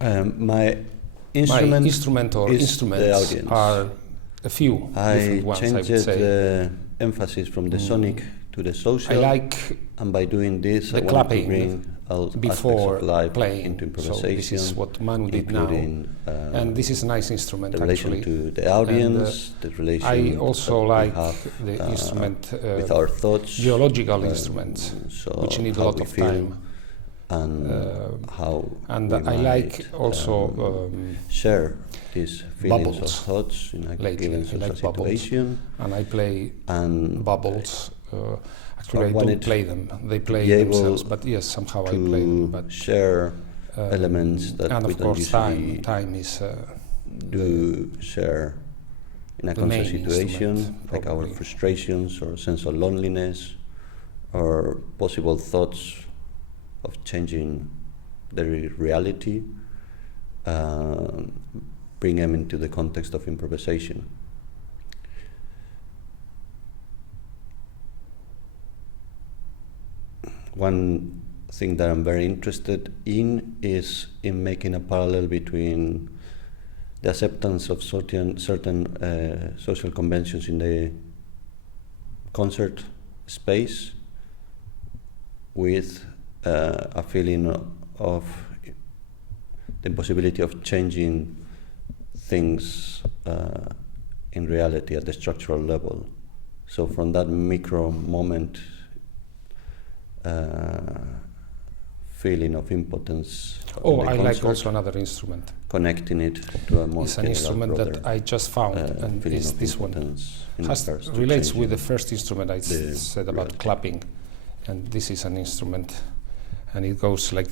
My My instrument instrument or is the instruments audience. are a few I different ones, I would changed say. the emphasis from the sonic to the I social, like and by doing this, the I wanted to clapping bring all aspects before of life playing. into So improvisation, this is what Manu did now, including and this is a nice instrument the relation actually. to the audience, the relation I also that like we have the instrument, with our thoughts, geological instruments, so which need a how lot we of feel, time. and how And we I might like also share these feelings bubbles or thoughts in a lately. given I social like bubbles, situation. and I play And bubbles. Actually, I I wanted don't play them; they play be able themselves. But yes, somehow I play them. to But share elements that and we of don't course, usually time is do share in a the concert main situation, instrument, like our probably. frustrations or sense of loneliness or possible thoughts of changing the reality, bring them into the context of improvisation. One thing that I'm very interested in is in making a parallel between the acceptance of certain social conventions in the concert space with a feeling of the possibility of changing things in reality at the structural level. So from that micro moment, feeling of impotence. Oh, I like also another instrument. Connecting it to a more It's an instrument that I just found, and is this one. Relates with the first instrument I said about clapping, and this is an instrument, and it goes like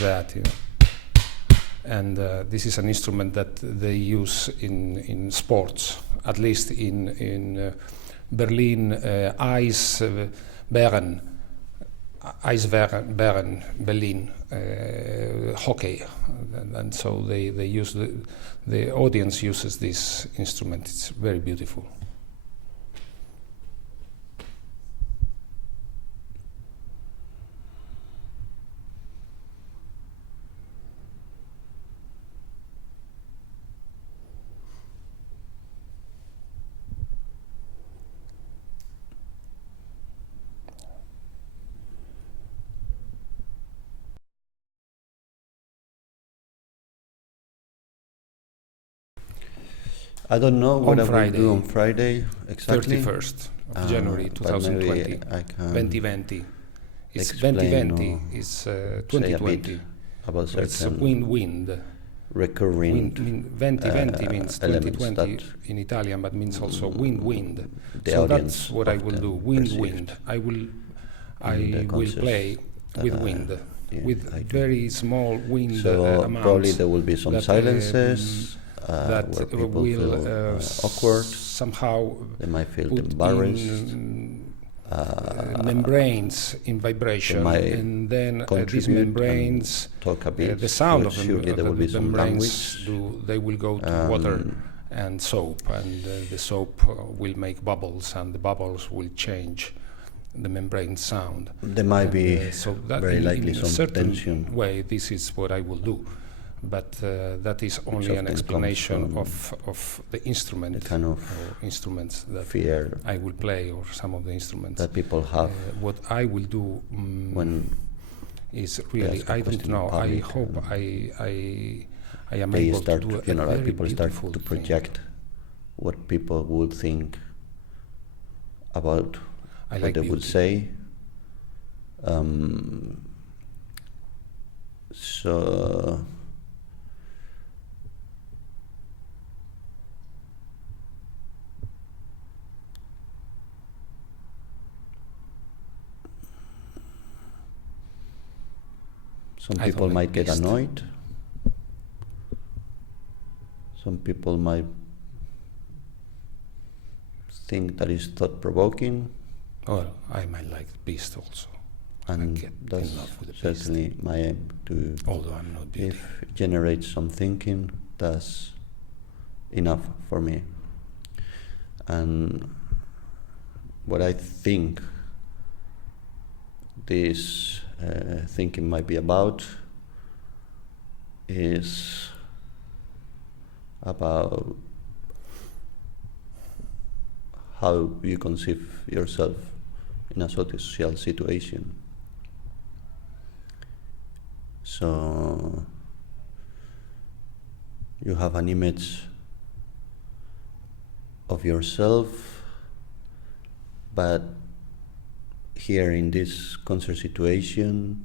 that, you know. And this is an instrument that they use in sports, at least in Berlin, Eisbären, Berlin, hockey, and so they use the audience uses this instrument. It's very beautiful. I don't know what I will do on Friday exactly. 31st of January 2020. 2020. It's 2020 is 2020. About certain it's wind. Recurring. 2020 means 2020 in Italian, but means also wind. So that's what I will do. Wind. I will play with wind. With very small wind so amounts. Probably there will be some silences that where people will feel awkward. Somehow they might feel embarrassed. Membranes in vibration, and then these membranes, talk a bit. The sound of surely there will be some membranes they will go to water and soap, and the soap will make bubbles, and the bubbles will change the membrane sound. There might be so that very likely in some a certain tension. way, this is what I will do. But that is only an explanation of the instrument, the kind of instruments that fear I will play, or some of the instruments that people have. What I will do when is really, I don't know. I hope I am able to do a very people start to thing. project what people would think about what they would say. So some people might get annoyed. Some people might think that is thought-provoking. Well, I might like Beast also. And that's certainly my aim to. Although I'm not beauty. If it generates some thinking, that's enough for me. And what I think this thinking might be about is about how you conceive yourself in a social situation. So you have an image of yourself, but here in this concert situation,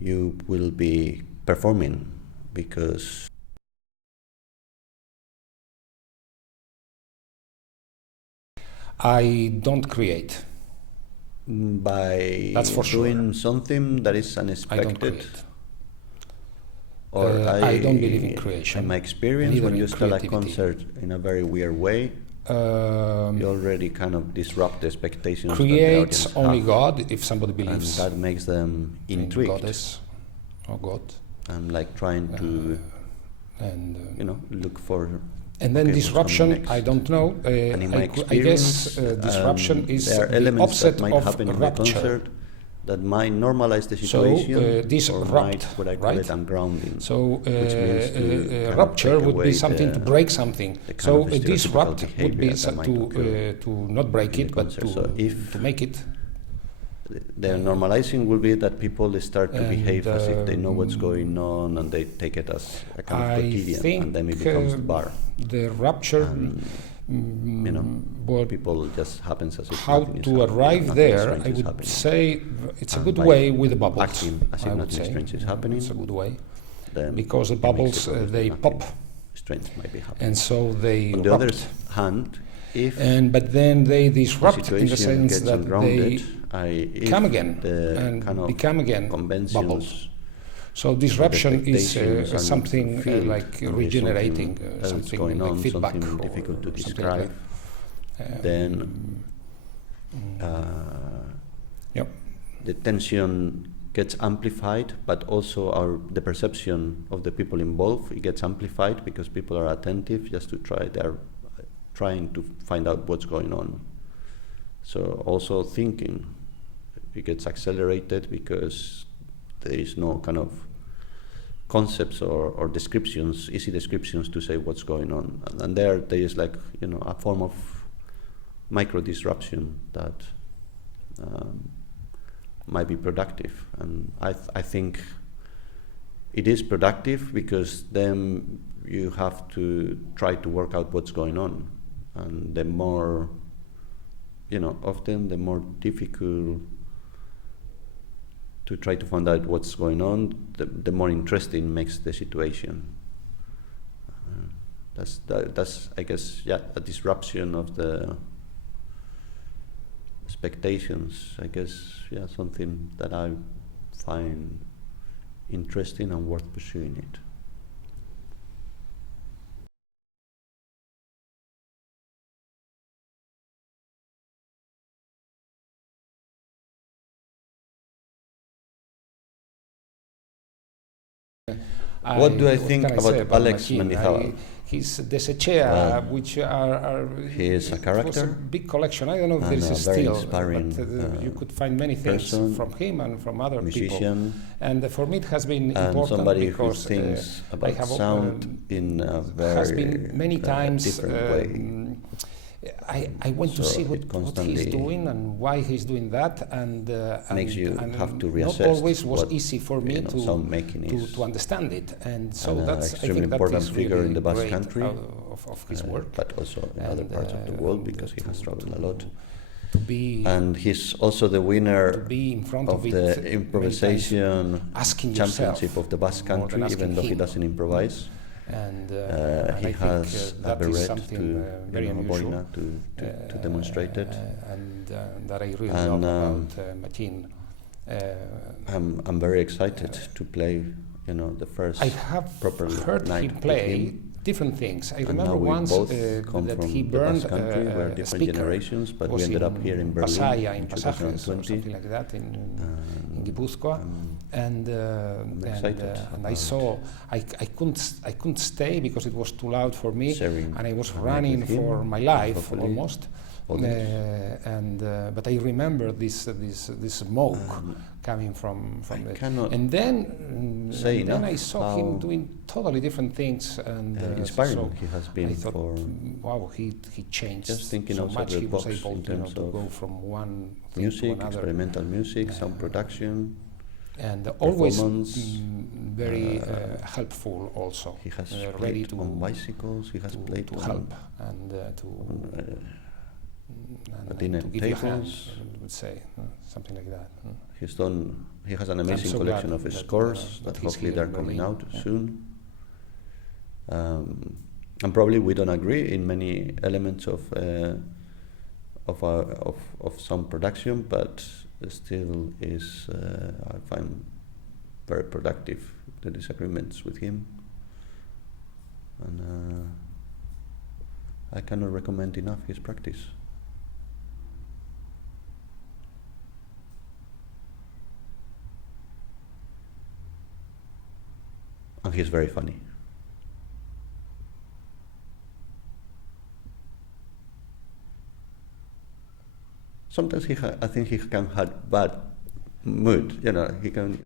you will be performing because I don't create. By That's for doing sure. something that is unexpected. I don't create. Or I don't believe in creation. In my experience, when you start a creativity. concert in a very weird way, you already kind of disrupt the expectations that the Creates audience only have. God if somebody believes. And that makes them in intrigued. Goddess or God. I'm like trying to, look for. And then disruption, I don't know. And in my I guess disruption is the opposite that might of happen in rupture. the concert that might normalize the situation, So disrupt, or might, what I call right? it, ungrounding. So which means to rupture would be away something to break something. So disrupt would be to not break it, but to make it. The normalizing will be that people start to behave as if they know what's going on and they take it as a kind of quotidian, and then it becomes the bar. The rupture, people just happens as if how to arrive there, I would say it's a good way with the bubbles. Acting as if nothing strange is happening. It's a good way, because the bubbles, they pop. Strange might be happening. And so they on the other hand, but then they disrupt the in the sense that ungrounded, they come again and kind of become again bubbles. So disruption is something like regenerating, something going like on, feedback, something difficult to describe. Like Then the tension gets amplified, but also the perception of the people involved, it gets amplified because people are attentive just to they're trying to find out what's going on. So also thinking, it gets accelerated because there is no kind of concepts or descriptions, easy descriptions to say what's going on. And there is like, a form of micro disruption that might be productive. And I think it is productive because then you have to try to work out what's going on. And the more, often the more difficult to try to find out what's going on, the more interesting makes the situation. That's I guess, a disruption of the expectations. I guess, something that I find interesting and worth pursuing it. What do I think about Alex Mendizabal? He's Desechea, which are he is a character. It was a big collection. I don't know if there is still, but you could find many things from him and from other musician, people. And for me, it has been and important somebody because who thinks about sound in a very has been many times different way. I went to see what he's doing and why he's doing that, and makes you have to reassess. Not always was easy for me to understand it, and so that's extremely important figure in the Basque Country of his work, but also in other parts of the world because he has traveled a lot. And he's also the winner of the improvisation championship of the Basque Country, even though he doesn't improvise. And he has a beret to very unusual to demonstrate it, and that I really love about Mattin. I'm very excited to play, the first. I have heard him play different things. I remember once that he burned we're different generations, but we ended up here in Berlin in Pasajes or something like that in Gipuzkoa, and I saw I couldn't stay because it was too loud for me, and I was running for my life almost. But I remember this smoke coming from it. And then I saw him doing totally different things, and inspiring so he has been. I thought, wow, he changed just thinking so much. He was able in terms to of go from one thing music, to another. experimental music, sound production, and always very helpful also. He has ready played on bicycles, he has played to on help and to give you a hand, I would say, something like that. He has an amazing collection of scores that hopefully they're coming out soon. And probably we don't agree in many elements of some production, but still is I find very productive the disagreements with him, and I cannot recommend enough his practice. And he's very funny. Sometimes I think he can have bad mood. He can.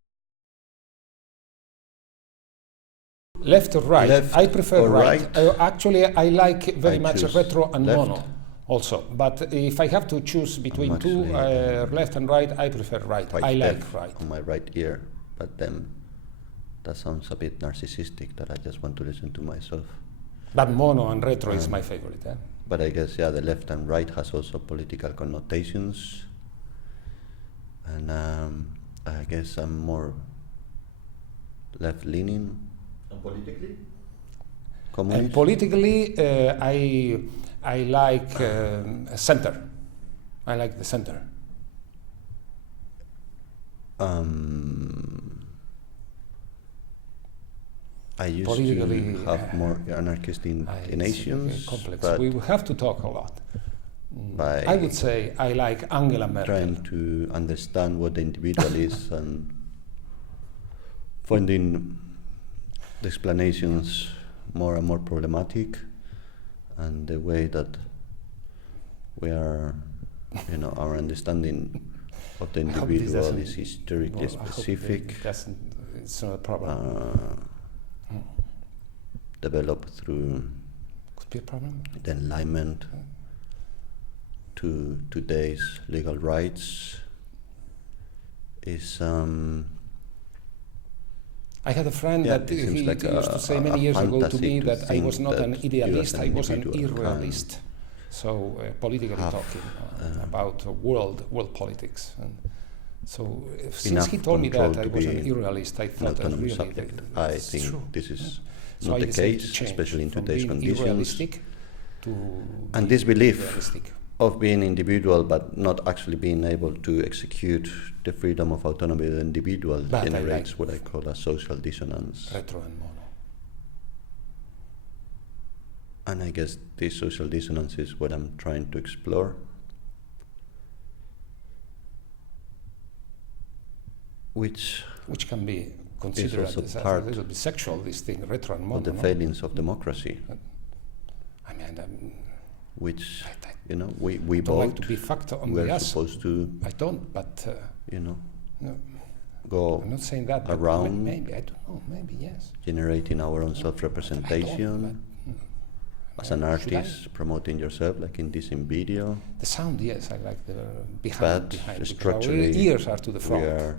Left or right? Left I prefer right. Actually, I like very much retro and mono also. But if I have to choose between two, left and right, I prefer right. I like right. On my right ear, but then that sounds a bit narcissistic that I just want to listen to myself. But mono and retro is my favorite. But I guess, the left and right has also political connotations. And I guess I'm more left-leaning. And politically? Communist? And politically, I like center. I like the center. I used to have more anarchist inclinations. Complex. We will have to talk a lot. I would say I like Angela Merkel. Trying to understand what the individual is and finding the explanations more and more problematic, and the way that we are, our understanding of the individual is historically specific. It's not a problem. Developed through could be a problem. The Enlightenment to today's legal rights is. I had a friend that he used to say many years ago to me that I was not an idealist, I was an irrealist. So politically talking about world politics. And so since he told me that I was an irrealist, I thought that really I think true. this is So not I the case, especially in today's conditions. And this belief of being individual but not actually being able to execute the freedom of autonomy of the individual generates what I call a social dissonance. Retro and mono. And I guess this social dissonance is what I'm trying to explore. Which can be considered as a little bit sexual, this thing, retro and mono. Of the failings of democracy. I mean, which we don't vote. Like to be fucked on we're the ass. Supposed to. I don't, but no, go. I'm not saying that. Around. Maybe I don't know. Maybe yes. Generating our own self-representation. As an artist, promoting yourself, like in this video. The sound, yes, I like the behind. Structurally, our ears are to the front. We are